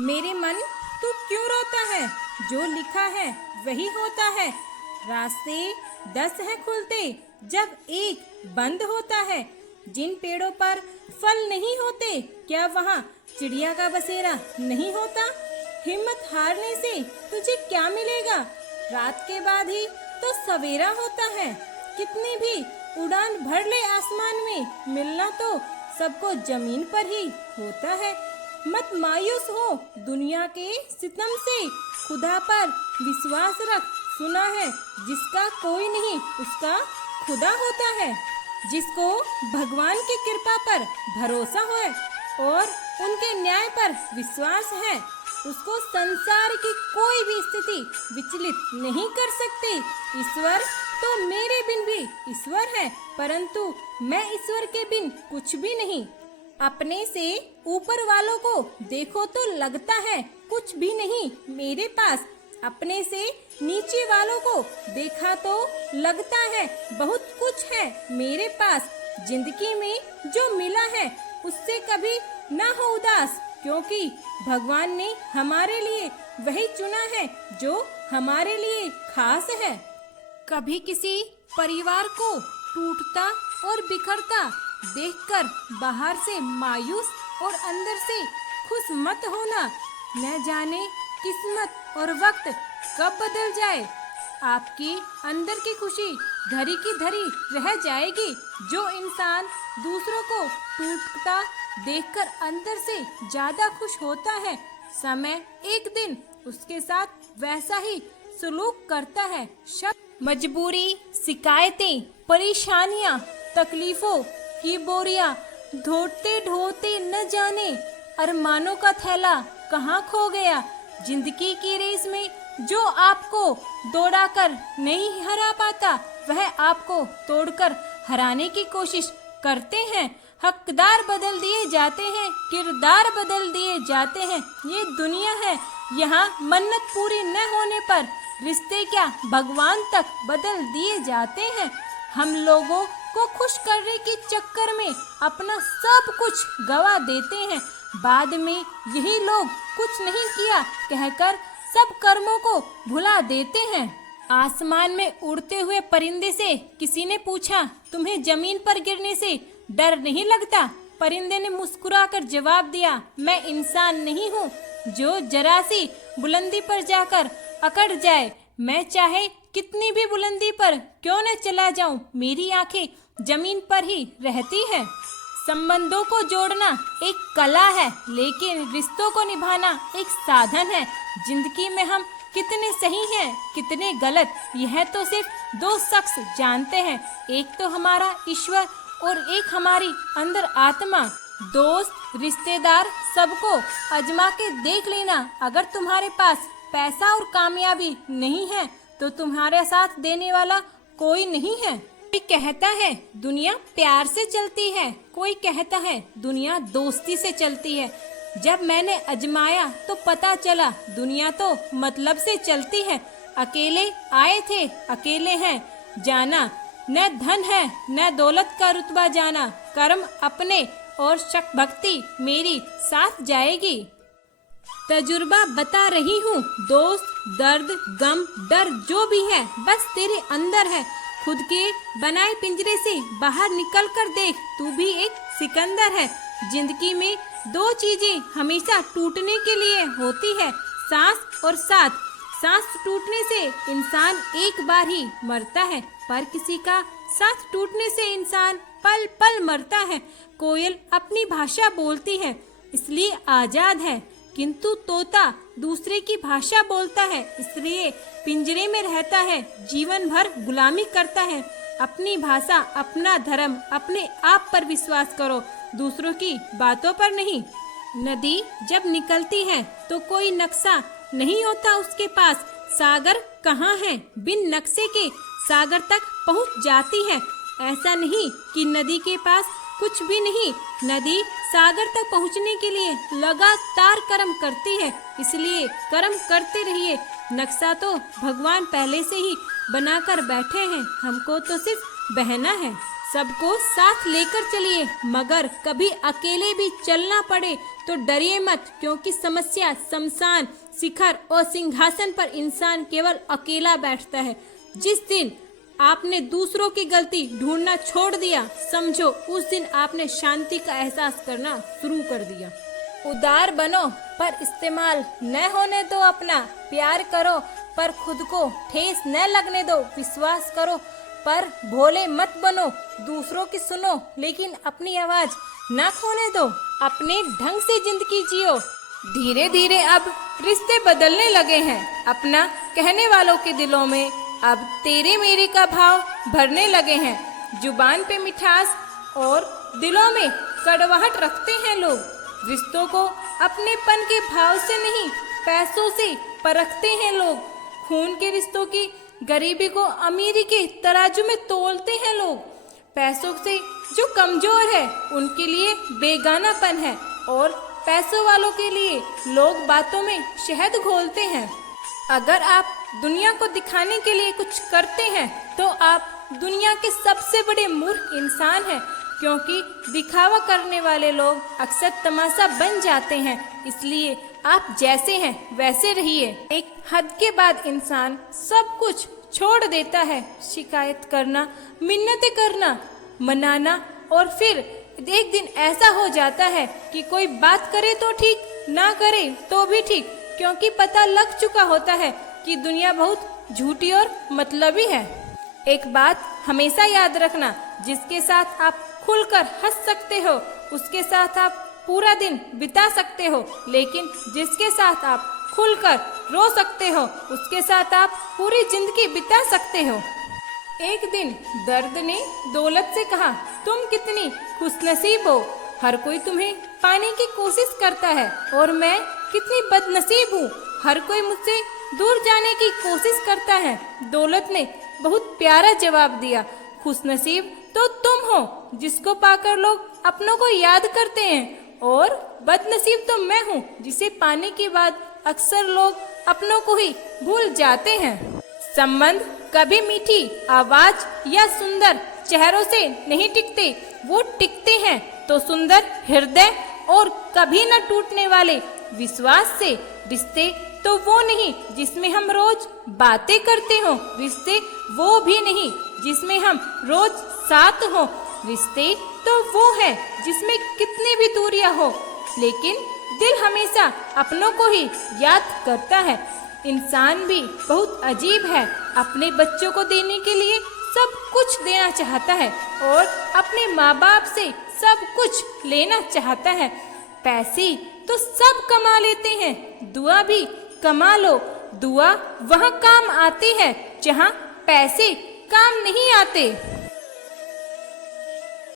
मेरे मन, तू क्यों रोता है? जो लिखा है वही होता है। रास्ते 10 हैं खुलते, जब एक बंद होता है। जिन पेड़ों पर फल नहीं होते, क्या वहाँ चिड़िया का बसेरा नहीं होता? हिम्मत हारने से तुझे क्या मिलेगा? रात के बाद ही तो सवेरा होता है। कितनी भी उड़ान भर ले आसमान में, मिलना तो सबको जमीन पर ही होता है। मत मायूस हो दुनिया के सितम से, खुदा पर विश्वास रख। सुना है जिसका कोई नहीं उसका खुदा होता है। जिसको भगवान की कृपा पर भरोसा है और उनके न्याय पर विश्वास है, उसको संसार की कोई भी स्थिति विचलित नहीं कर सकती। ईश्वर तो मेरे बिन भी ईश्वर है, परंतु मैं ईश्वर के बिन कुछ भी नहीं। अपने से ऊपर वालों को देखो तो लगता है कुछ भी नहीं मेरे पास। अपने से नीचे वालों को देखा तो लगता है बहुत कुछ है मेरे पास। जिंदगी में जो मिला है उससे कभी ना हो उदास, क्योंकि भगवान ने हमारे लिए वही चुना है जो हमारे लिए खास है। कभी किसी परिवार को टूटता और बिखरता देखकर बाहर से मायूस और अंदर से खुश मत होना। न जाने किस्मत और वक्त कब बदल जाए। आपकी अंदर की खुशी धरी की धरी रह जाएगी। जो इंसान दूसरों को टूटता देखकर अंदर से ज्यादा खुश होता है, समय एक दिन उसके साथ वैसा ही सलूक करता है। मजबूरी, शिकायतें, परेशानियां, तकलीफों की बोरियां ढोते ढोते न जाने अरमानों का थैला कहाँ खो गया। जिंदगी की रेस में जो आपको दौड़ाकर नहीं हरा पाता, वह आपको तोड़कर हराने की कोशिश करते हैं। हकदार बदल दिए जाते हैं, किरदार बदल दिए जाते हैं। ये दुनिया है, यहाँ मन्नत पूरी न होने पर रिश्ते क्या भगवान तक बदल दिए जाते हैं। हम लोगों को खुश करने के चक्कर में अपना सब कुछ गवा देते हैं। बाद में यही लोग कुछ नहीं किया कहकर सब कर्मों को भुला देते हैं। आसमान में उड़ते हुए परिंदे से किसी ने पूछा, तुम्हें जमीन पर गिरने से डर नहीं लगता? परिंदे ने मुस्कुराकर जवाब दिया, मैं इंसान नहीं हूँ जो जरा सी बुलंदी पर जाकर अकड़ जाए। मैं चाहे कितनी भी बुलंदी पर क्यों न चला जाऊं, मेरी आंखें जमीन पर ही रहती है। संबंधों को जोड़ना एक कला है, लेकिन रिश्तों को निभाना एक साधन है। जिंदगी में हम कितने सही हैं, कितने गलत, यह तो सिर्फ दो शख्स जानते हैं। एक तो हमारा ईश्वर और एक हमारी अंदर आत्मा। दोस्त, रिश्तेदार, सबको आजमा के देख लेना। अगर तुम्हारे पास पैसा और कामयाबी नहीं है तो तुम्हारे साथ देने वाला कोई नहीं है। कोई कहता है दुनिया प्यार से चलती है, कोई कहता है दुनिया दोस्ती से चलती है। जब मैंने आजमाया तो पता चला दुनिया तो मतलब से चलती है। अकेले आए थे, अकेले हैं जाना। न धन है न दौलत का रुतबा जाना। कर्म अपने और शक भक्ति मेरी साथ जाएगी। तजुर्बा बता रही हूँ दोस्त, दर्द, गम, डर जो भी है बस तेरे अंदर है। खुद के बनाए पिंजरे से बाहर निकल कर देख, तू भी एक सिकंदर है। जिंदगी में दो चीजें हमेशा टूटने के लिए होती है, सांस और साथ। सांस टूटने से इंसान एक बार ही मरता है, पर किसी का साथ टूटने से इंसान पल पल मरता है। कोयल अपनी भाषा बोलती है इसलिए आजाद है, किंतु तोता दूसरे की भाषा बोलता है इसलिए पिंजरे में रहता है, जीवन भर गुलामी करता है। अपनी भाषा, अपना धर्म, अपने आप पर विश्वास करो, दूसरों की बातों पर नहीं। नदी जब निकलती है तो कोई नक्शा नहीं होता उसके पास। सागर कहाँ है, बिन नक्शे के सागर तक पहुँच जाती है। ऐसा नहीं कि नदी के पास कुछ भी नहीं, नदी सागर तक पहुँचने के लिए लगातार कर्म करती है, इसलिए कर्म करते रहिए। नक्शा तो भगवान पहले से ही बनाकर बैठे हैं, हमको तो सिर्फ बहना है। सबको साथ लेकर चलिए, मगर कभी अकेले भी चलना पड़े तो डरिए मत, क्योंकि समस्या, शमशान, शिखर और सिंहासन पर इंसान केवल अकेला बैठता है। जिस दिन आपने दूसरों की गलती ढूंढना छोड़ दिया, समझो उस दिन आपने शांति का एहसास करना शुरू कर दिया। उदार बनो पर इस्तेमाल न होने दो अपना, प्यार करो पर खुद को ठेस न लगने दो, विश्वास करो पर भोले मत बनो, दूसरों की सुनो लेकिन अपनी आवाज ना खोने दो, अपने ढंग से जिंदगी जियो। धीरे धीरे अब रिश्ते बदलने लगे हैं, अपना कहने वालों के दिलों में अब तेरे मेरे का भाव भरने लगे हैं। जुबान पे मिठास और दिलों में कड़वाहट रखते हैं लोग, रिश्तों को अपनेपन के भाव से नहीं पैसों से परखते हैं लोग। खून के रिश्तों की गरीबी को अमीरी के तराजू में तोलते हैं लोग। पैसों से जो कमजोर है उनके लिए बेगानापन है, और पैसों वालों के लिए लोग बातों में शहद घोलते हैं। अगर आप दुनिया को दिखाने के लिए कुछ करते हैं तो आप दुनिया के सबसे बड़े मूर्ख इंसान हैं, क्योंकि दिखावा करने वाले लोग अक्सर तमाशा बन जाते हैं। इसलिए आप जैसे हैं वैसे रहिए। एक हद के बाद इंसान सब कुछ छोड़ देता है, शिकायत करना, मिन्नतें करना, मनाना, और फिर एक दिन ऐसा हो जाता है कि कोई बात करे तो ठीक, ना करे तो भी ठीक, क्योंकि पता लग चुका होता है कि दुनिया बहुत झूठी और मतलबी है। एक बात हमेशा याद रखना, जिसके साथ आप खुलकर हंस सकते हो उसके साथ आप पूरा दिन बिता सकते हो, लेकिन जिसके साथ आप खुलकर रो सकते हो उसके साथ आप पूरी जिंदगी बिता सकते हो। एक दिन दर्द ने दौलत से कहा, तुम कितनी खुशनसीब हो, हर कोई तुम्हें पाने की कोशिश करता है, और मैं कितनी बदनसीब हूँ, हर कोई मुझसे दूर जाने की कोशिश करता है। दौलत ने बहुत प्यारा जवाब दिया, खुशनसीब तो तुम हो जिसको पाकर लोग अपनों को याद करते हैं, और बदनसीब तो मैं हूँ जिसे पाने के बाद अक्सर लोग अपनों को ही भूल जाते हैं। संबंध कभी मीठी आवाज या सुंदर चेहरों से नहीं टिकते, वो टिकते हैं तो सुंदर हृदय और कभी न टूटने वाले विश्वास से। रिश्ते तो वो नहीं जिसमें हम रोज बातें करते हो, रिश्ते वो भी नहीं जिसमें हम रोज साथ हो, रिश्ते तो वो है जिसमें कितनी भी दूरियां हो लेकिन दिल हमेशा अपनों को ही याद करता है। इंसान भी बहुत अजीब है, अपने बच्चों को देने के लिए सब कुछ देना चाहता है और अपने माँ बाप से सब कुछ लेना चाहता है। पैसे तो सब कमा लेते हैं, दुआ भी कमा लो, दुआ वहाँ काम आती है जहाँ पैसे काम नहीं आते।